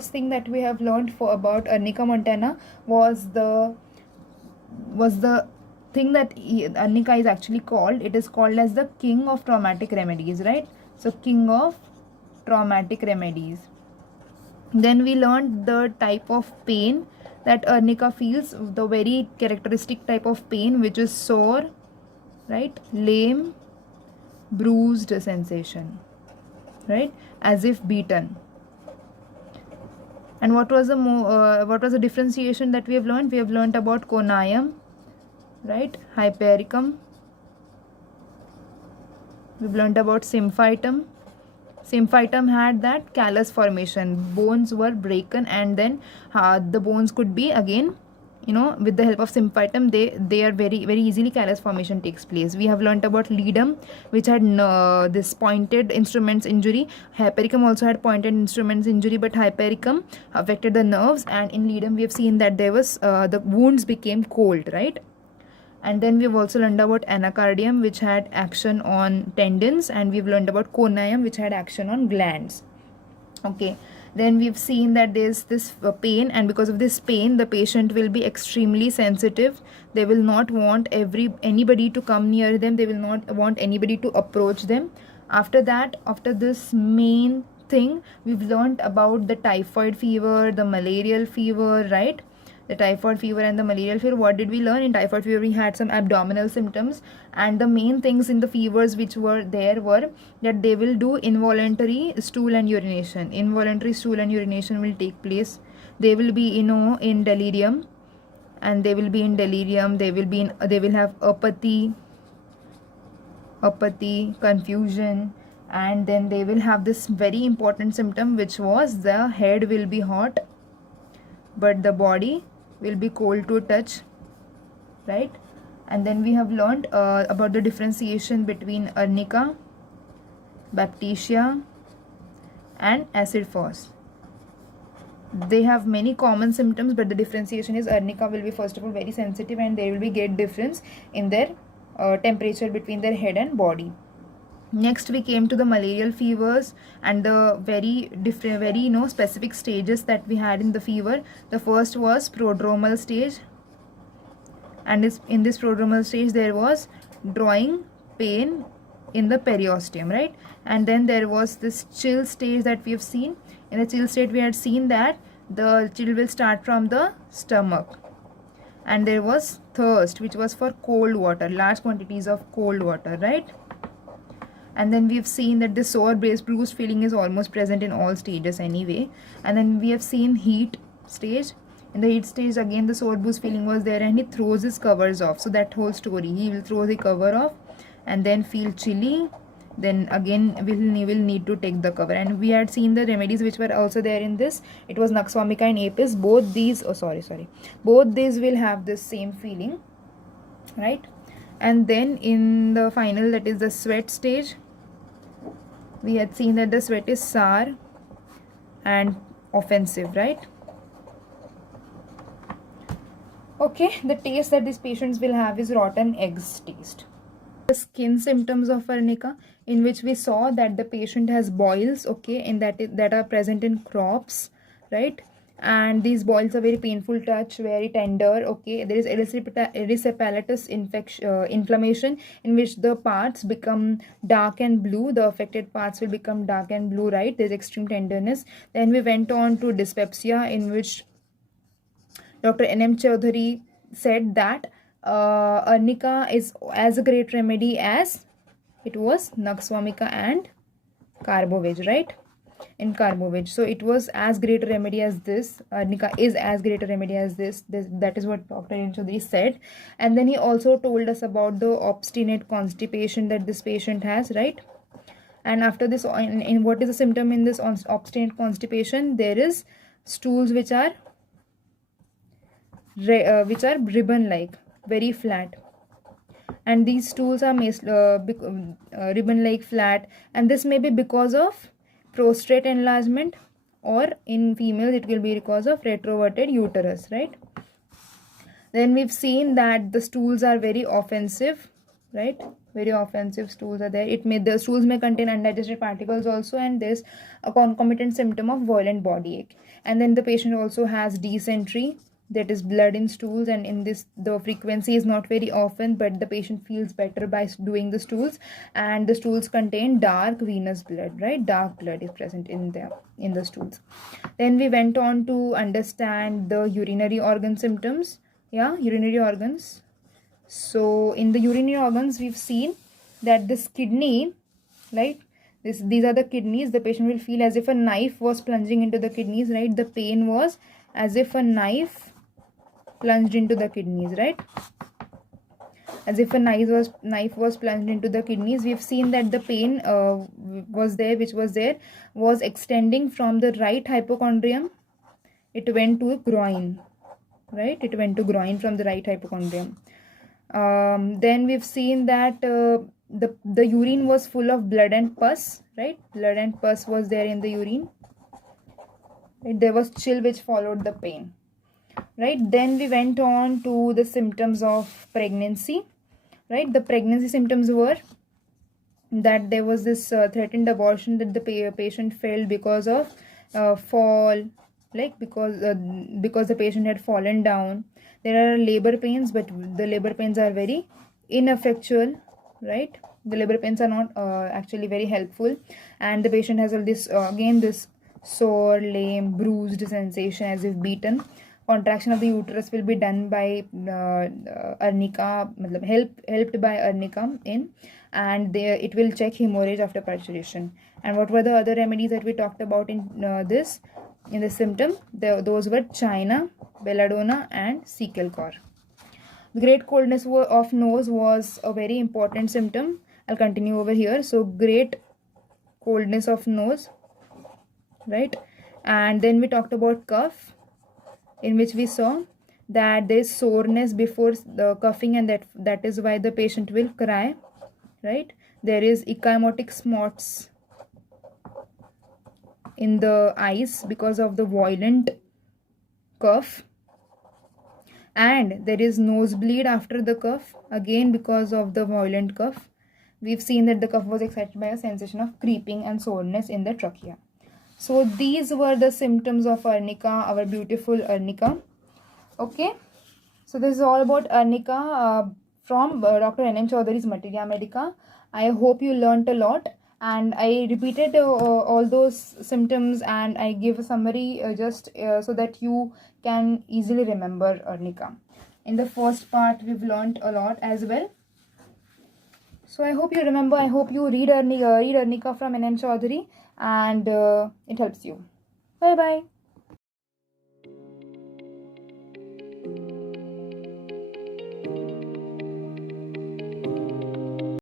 first thing that we have learned for about Arnica montana was the thing that Arnica is actually called. It is called as the king of traumatic remedies, right? So king of traumatic remedies. Then we learned the type of pain that Arnica feels, the very characteristic type of pain, which is sore, right? Lame, bruised sensation, right? As if beaten. And what was the differentiation that we have learned? We have learned about conium, right? Hypericum. We've learned about symphytum. Symphytum had that callus formation. Bones were broken, and then the bones could be again, with the help of symphytum, they are very easily callus formation takes place. We have learnt about ledum, which had this pointed instruments injury. Hypericum also had pointed instruments injury, but hypericum affected the nerves, and in ledum we have seen that there was the wounds became cold, right? And then we've also learned about anacardium, which had action on tendons, and we've learned about conium, which had action on glands. Okay, then we've seen that there's this pain, and because of this pain the patient will be extremely sensitive. They will not want anybody to come near them. They will not want anybody to approach them. After that, after this main thing, we've learned about the typhoid fever, the malarial fever, right? The typhoid fever and the malarial fever. What did we learn? In typhoid fever we had some abdominal symptoms, and the main things in the fevers which were there were that they will do involuntary stool and urination. Involuntary stool and urination will take place. They will be in delirium, and they will be in delirium. They will have apathy, confusion, and then they will have this very important symptom, which was the head will be hot but the body will be cold to touch, right? And then we have learned about the differentiation between Arnica, Bacteria, and acid phos. They have many common symptoms, but the differentiation is Arnica will be first of all very sensitive, and there will be great difference in their temperature between their head and body. Next we came to the malarial fevers and the very specific stages that we had in the fever. The first was prodromal stage, and in this prodromal stage there was drawing pain in the periosteum, right? And then there was this chill stage that we have seen. In the chill state we had seen that the chill will start from the stomach, and there was thirst, which was for cold water, large quantities of cold water, right? And then we've seen that the sore bruised feeling is almost present in all stages anyway. And then we have seen heat stage. In the heat stage again the sore bruised feeling was there, and he throws his covers off. So that whole story, he will throw the cover off and then feel chilly. Then again we will need to take the cover. And we had seen the remedies which were also there in this. It was Nux vomica and Apis. Both these both these will have this same feeling, right? And then in the final, that is the sweat stage, we had seen that the sweat is sour and offensive, right? Okay, the taste that these patients will have is rotten eggs taste. The skin symptoms of Arnica, in which we saw that the patient has boils, okay, and that are present in crops, right? And these boils are very painful touch, very tender, okay. There is erysipelatous inflammation, in which the parts become dark and blue. The affected parts will become dark and blue, right? There's extreme tenderness. Then we went on to dyspepsia, in which Dr. N.M. Choudhuri said that Arnica is as a great remedy as it was Nux vomica and Carbovage, right? In Carbovage. So it was as great a remedy as this. Arnica is as great a remedy as this. That is what Dr. N. Choudhuri said. And then he also told us about the obstinate constipation that this patient has, right? And after this, in what is the symptom in this obstinate constipation? There is stools which are ribbon-like, very flat. And these stools are ribbon-like flat, and this may be because of prostate enlargement, or in females it will be because of retroverted uterus, right? Then we've seen that the stools are very offensive, right? Very offensive stools are there. The stools may contain undigested particles also, and there's a concomitant symptom of violent body ache. And then the patient also has dysentery, that is blood in stools, and in this the frequency is not very often, but the patient feels better by doing the stools, and the stools contain dark venous blood, right? Dark blood is present in the stools. Then we went on to understand the urinary organ symptoms. Yeah, urinary organs. So in the urinary organs, we've seen that this kidney, right? These are the kidneys. The patient will feel as if a knife was plunging into the kidneys, right? The pain was as if a knife plunged into the kidneys, right? As if a knife was plunged into the kidneys. We've seen that the pain was extending from the right hypochondrium. It went to groin, right? It went to groin from the right hypochondrium. Then we've seen that the urine was full of blood and pus, right? Blood and pus was there in the urine. Right? There was chill which followed the pain, right? Then we went on to the symptoms of pregnancy, right? The pregnancy symptoms were that there was this threatened abortion that the patient felt because of fall, like because the patient had fallen down. There are labor pains, but the labor pains are very ineffectual, right? The labor pains are not actually very helpful, and the patient has all this again this sore, lame, bruised sensation as if beaten. Contraction of the uterus will be done by Arnica, helped by Arnica in, and it will check hemorrhage after parturition. And what were the other remedies that we talked about in this symptom? Those were China, belladonna, and cecal core. The great coldness of nose was a very important symptom. I'll continue over here. So great coldness of nose, right? And then we talked about cough, in which we saw that there is soreness before the coughing, and that is why the patient will cry, right? There is ecchymotic smarts in the eyes because of the violent cough, and there is nosebleed after the cough, again because of the violent cough. We've seen that the cough was excited by a sensation of creeping and soreness in the trachea. So these were the symptoms of Arnica, our beautiful Arnica. Okay, so this is all about Arnica from Dr. N.M. Choudhury's Materia Medica. I hope you learnt a lot, and I repeated all those symptoms, and I give a summary just so that you can easily remember Arnica. In the first part, we've learnt a lot as well. So I hope you remember. I hope you read Arnica from N.M. Choudhury, and it helps you. Bye bye.